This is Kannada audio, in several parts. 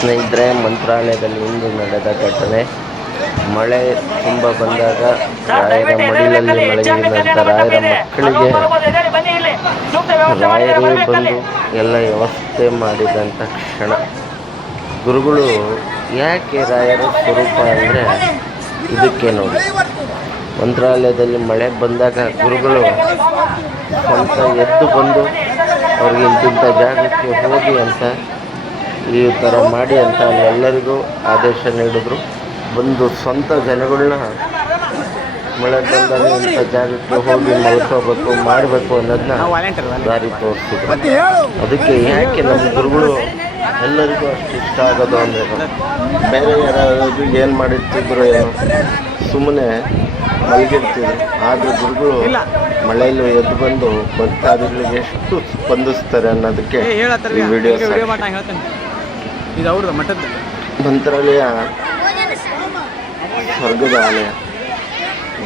ಸ್ನೇಹಿತರೆ, ಮಂತ್ರಾಲಯದಲ್ಲಿ ಇಂದು ನಡೆದ ಘಟನೆ. ಮಳೆ ತುಂಬ ಬಂದಾಗ ರಾಯರ ಮಡಿಲಲ್ಲಿ ಮಲಗಿದಂಥ ರಾಯರ ಮಕ್ಕಳಿಗೆ ರಾಯರೇ ಬಂದು ಎಲ್ಲ ವ್ಯವಸ್ಥೆ ಮಾಡಿದಂಥ ಕ್ಷಣ. ಗುರುಗಳು ಯಾಕೆ ರಾಯರ ಸ್ವರೂಪ ಅಂದರೆ ಇದಕ್ಕೆ ನೋಡಿ. ಮಂತ್ರಾಲಯದಲ್ಲಿ ಮಳೆ ಬಂದಾಗ ಗುರುಗಳು ಸ್ವಂತ ಎದ್ದು ಬಂದು ಅವ್ರಿಗೆ ಇಂತಿಂಥ ಜಾಗಕ್ಕೆ ಹೋಗಿ ಅಂತ, ಈ ಥರ ಮಾಡಿ ಅಂತ ಎಲ್ಲರಿಗೂ ಆದೇಶ ನೀಡಿದ್ರು. ಬಂದು ಸ್ವಂತ ಜನಗಳನ್ನ ಮಳೆ ಬಂದಾಗ ಇಂಥ ಜಾಗಕ್ಕೆ ಹೋಗಿ ಮಲ್ಕೋಬೇಕು, ಮಾಡಬೇಕು ಅನ್ನೋದನ್ನ ದಾರಿ ತೋರಿಸಿದ್ರು. ಅದಕ್ಕೆ ಯಾಕೆ ನಮ್ಮ ಗುರುಗಳು ಎಲ್ಲರಿಗೂ ಅಷ್ಟು ಇಷ್ಟ ಆಗೋದು ಅಂದರೆ, ಬೇರೆ ಯಾರಾದ್ರೂ ಏನು ಮಾಡಿರ್ತಿದ್ರು ಏನೋ, ಸುಮ್ಮನೆ ಮಲಗಿರ್ತಿದ್ರು. ಆದರೆ ಗುರುಗಳು ಮಳೆಯಲ್ಲಿ ಎದ್ದು ಬಂದು ಭಕ್ತಾದಿಗಳಿಗೆ ಎಷ್ಟು ಸ್ಪಂದಿಸ್ತಾರೆ ಅನ್ನೋದಕ್ಕೆ ಈ ವಿಡಿಯೋ. ಮಂತ್ರಾಲಯ ಸ್ವರ್ಗದ ಆಲಯ.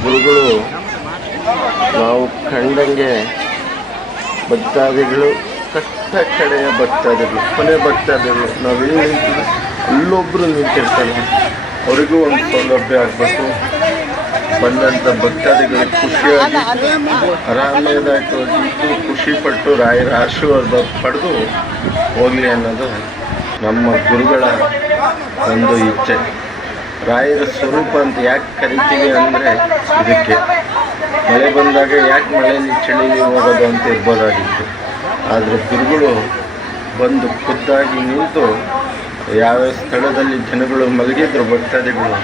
ಗುರುಗಳು ನಾವು ಕಂಡಂಗೆ ಭಕ್ತಾದಿಗಳು ಕಟ್ಟ ಕಡೆಯ ಭಕ್ತಾದಿಗಳು, ಕೊನೆ ಭಕ್ತಾದಿಗಳು. ನಾವು ಏನು ನಿಂತಿದ್ವಿ ಅಲ್ಲೊಬ್ಬರು ನಿಂತಿರ್ತಾರೆ, ಅವರಿಗೂ ಒಂದು ಸೌಲಭ್ಯ ಆಗಬೇಕು. ಬಂದಂಥ ಭಕ್ತಾದಿಗಳಿಗೆ ಖುಷಿಯಾಗಿ ಆರಾಮದಾಯಕವಾಗಿ ಖುಷಿಪಟ್ಟು ರಾಯರ ಆಶೀರ್ವಾದ ಪಡೆದು ಹೋಗಲಿ ಅನ್ನೋದು ನಮ್ಮ ಗುರುಗಳ ಒಂದು ಇಚ್ಛೆ. ರಾಯರ ಸ್ವರೂಪ ಅಂತ ಯಾಕೆ ಕರಿತೀವಿ ಅಂದರೆ ಇದಕ್ಕೆ. ಮಳೆ ಬಂದಾಗ ಯಾಕೆ ಮಳೆಯಲ್ಲಿ ಚಳಿಲಿ ಹೋಗೋದು ಅಂತ ಇರ್ಬೋದಾಗಿತ್ತು. ಆದರೆ ಗುರುಗಳು ಬಂದು ಖುದ್ದಾಗಿ ನಿಂತು ಯಾವ್ಯಾವ ಸ್ಥಳದಲ್ಲಿ ಜನಗಳು ಮಲಗಿದ್ರು ಭಕ್ತಾದಿಗಳು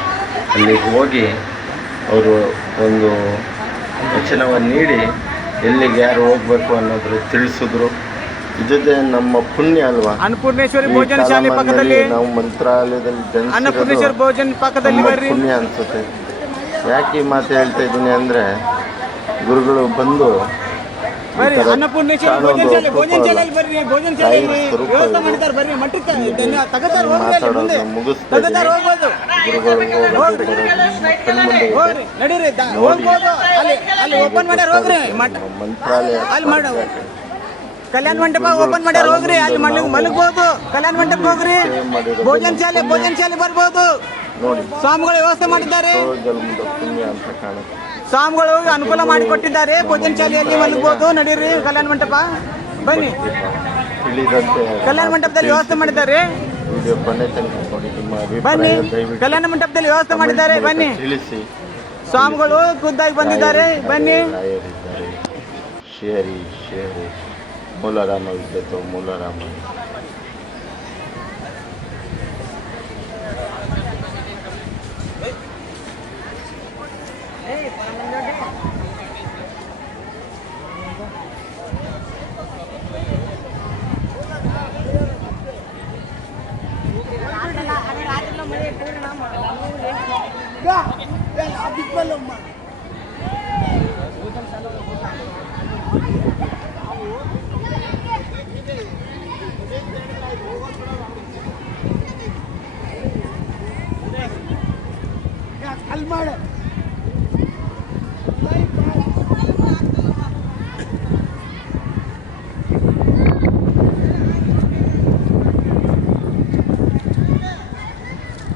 ಅಲ್ಲಿಗೆ ಹೋಗಿ ಅವರು ಒಂದು ವಚನವನ್ನು ನೀಡಿ ಎಲ್ಲಿಗೆ ಯಾರು ಹೋಗ್ಬೇಕು ಅನ್ನೋದ್ರ ತಿಳಿಸಿದ್ರು. ಇದೇ ನಮ್ಮ ಪುಣ್ಯ ಅಲ್ವಾ. ಅನ್ನಪೂರ್ಣೇಶ್ವರಿ ಭೋಜನ ಶಾಲೆ ಪಕ್ಕದಲ್ಲಿ ನಾವು ಮಂತ್ರಾಲಯದಲ್ಲಿ ಅನ್ನಪೂರ್ಣೇಶ್ವರಿ ಭೋಜನ ಪಕ್ಕದಲ್ಲಿ ಪುಣ್ಯ ಅನ್ಸುತ್ತೆ. ಯಾಕೆ ಈ ಮಾತು ಹೇಳ್ತಾ ಇದ್ದೀನಿ ಅಂದರೆ, ಗುರುಗಳು ಬಂದು ಅನ್ನಪೂರ್ಣೇಶ್ವರಿ ಭೋಜನ ಶಾಲೆ ಬರ್ರಿ, ಭೋಜನ ಶಾಲೆ ವ್ಯವಸ್ಥೆ ಮಾಡಿದ್ದಾರೆ ಬರ್ರಿ, ಮಟ್ಟಕ್ಕೆ ಹೋಗ್ರಿ, ನಡೀರಿ, ಹೋಗ್ಬೋದು. ಅಲ್ಲಿ ಓಪನ್ ಮಾಡ್ಯಾರ, ಹೋಗ್ರಿ. ಮಂತ್ರಾಲಯ ಅಲ್ಲಿ ಕಲ್ಯಾಣ ಮಂಟಪ ಓಪನ್ ಮಾಡ್ಯಾರ, ಹೋಗ್ರಿ. ಅಲ್ಲಿ ಮಲಗ್ಬೋದು. ಕಲ್ಯಾಣ ಮಂಟಪ ಹೋಗ್ರಿ. ಭೋಜನ ಶಾಲೆ ಬರ್ಬೋದು. ನೋಡಿ, ಸ್ವಾಮಿಗಳು ವ್ಯವಸ್ಥೆ ಮಾಡಿದ್ದಾರೆ. ಪುಣ್ಯ ಅಂತ ಕಾಣುತ್ತೆ. ಸ್ವಾಮಿಗಳು ಅನುಕೂಲ ಮಾಡಿಕೊಟ್ಟಿದ್ದಾರೆ. ಭೋಜನ ಶಾಲೆಯಲ್ಲಿ ಮಲಗ್ಬೋದು. ನಡೀರಿ, ಕಲ್ಯಾಣ ಮಂಟಪ ಬನ್ನಿ. ಕಲ್ಯಾಣ ಮಂಟಪದಲ್ಲಿ ವ್ಯವಸ್ಥೆ ಮಾಡಿದ್ದಾರೆ. ಬನ್ನಿ, ಕಲ್ಯಾಣ ಮಂಟಪದಲ್ಲಿ ವ್ಯವಸ್ಥೆ ಮಾಡಿದ್ದಾರೆ. ಬನ್ನಿ, ಸ್ವಾಮಿಗಳು ಖುದ್ದಾಗಿ ಬಂದಿದ್ದಾರೆ. ಬನ್ನಿ. ಮೂಲರಾಮ ವಿದ್ಯತೋ ಮೂಲರಾಮ.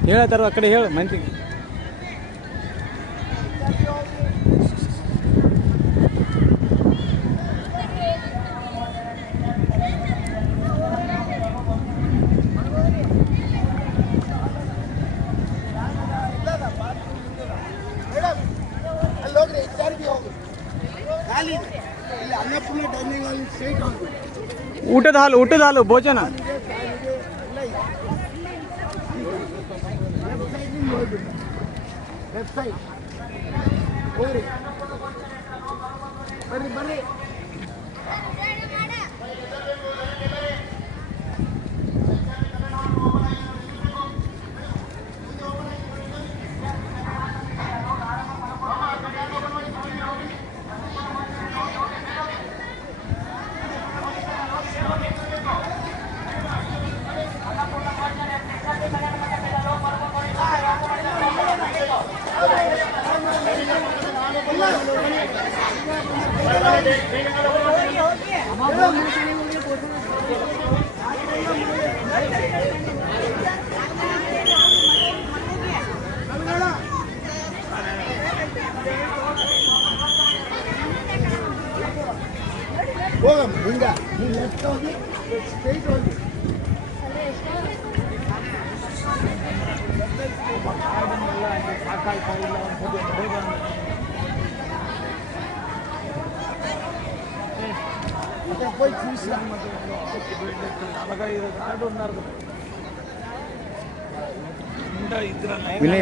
ಹೇಳತ್ತಾರ ಆ ಕಡೆ ಹೇಳು ಮಂದಿಗೆ. ಊಟದ ಹಾಲು ಭೋಜನ. ಬರ್ರಿ.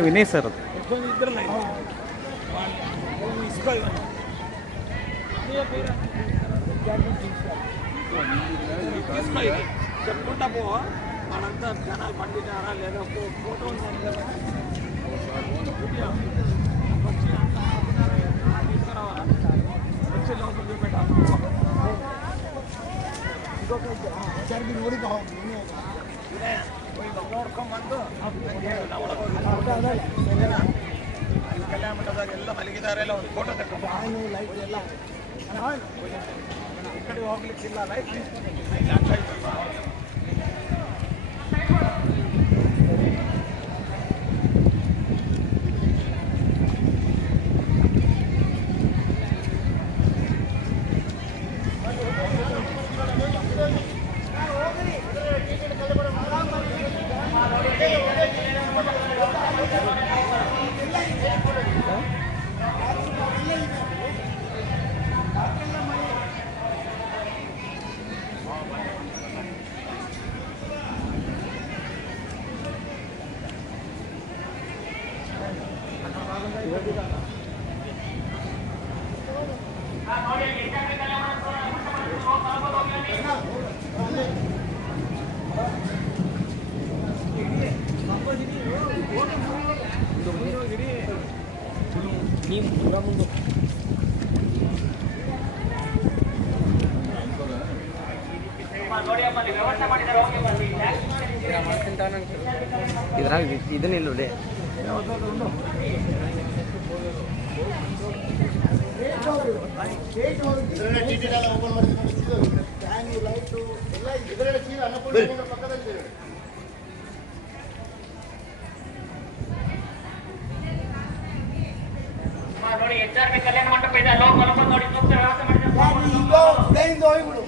వినయ్ సార్ చెప్పుకుంటా పో మనంతా జనాలు పండినారా లేదా ఫోటో వచ్చి లోపల చూపెట్టాలి ನೋಡ್ಕೊಂಬಂದು ಕಲ್ಯಾಣ ಮಂಟಪದಾಗ ಎಲ್ಲ ಮಲಗಿದಾರೆಲ್ಲ ಒಂದು ಫೋಟೋ ತಗೊಂಡು ಎಲ್ಲ ಈ ಕಡೆ ಹೋಗ್ಲಿಕ್ಕಿಲ್ಲ ಲೈಟ್ ಇದ್ರಾಗ ಇದನ್ನಿಲ್ಲ ನೋಡಿ HR ಕಲ್ಯಾಣ ಮಂಟಪ ಇದೆ ಲೋಕ ನೋಡಿ ವ್ಯವಸ್ಥೆ ಮಾಡಿದ್ರೆ